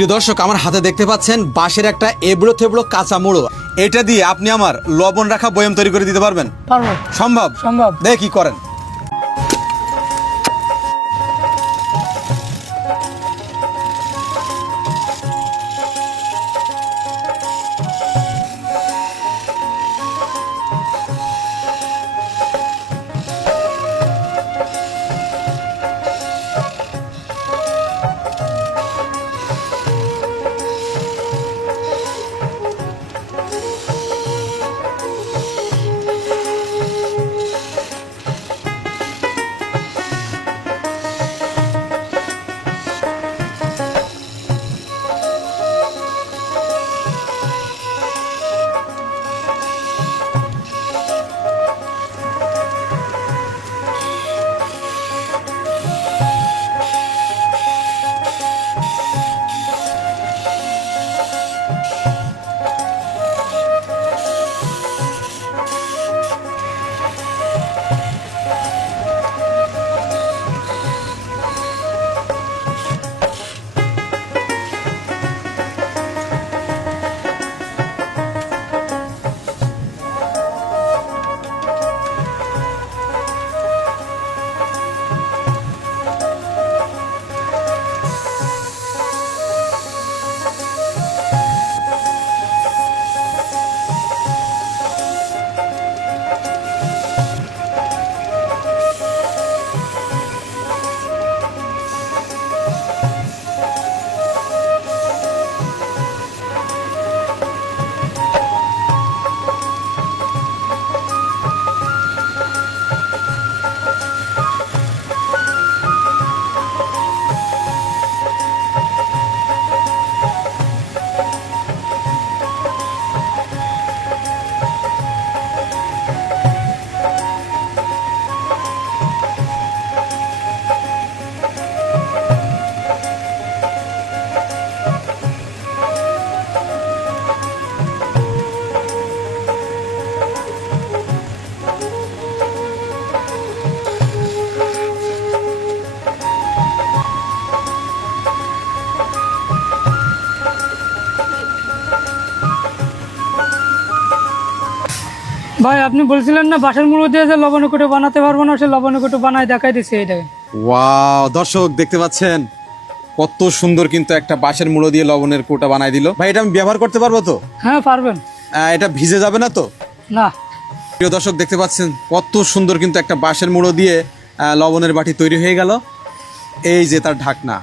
প্রিয় দর্শক, আমার হাতে দেখতে পাচ্ছেন বাঁশের একটা এবড়ো থেবড়ো কাঁচা মুড়ো। এটা দিয়ে আপনি আমার লবণ রাখা বয়াম তৈরি করে দিতে পারবেন? পারবো। সম্ভব? সম্ভব। দেখি কি করেন। ভাই, আপনি বলছিলেন না বাঁশের মুড়ো দিয়ে যে লবণকুটো বানাতে পারবো না, সে লবণকুটো বানায় দেখাই দিচ্ছে এইটাকে। ওয়াও, দর্শক দেখতে পাচ্ছেন কত সুন্দর কিন্তু একটা বাঁশের মুড়ো দিয়ে লবণের কোটা বানাই দিল। ভাই, এটা আমি ব্যবহার করতে পারবো তো? হ্যাঁ, পারবেন। এটা ভিজে যাবে না তো? না। প্রিয় দর্শক দেখতে পাচ্ছেন কত সুন্দর কিন্তু একটা বাঁশের মুড়ো দিয়ে লবণের বাটি তৈরি হয়ে গেল। এই যে তার ঢাকনা।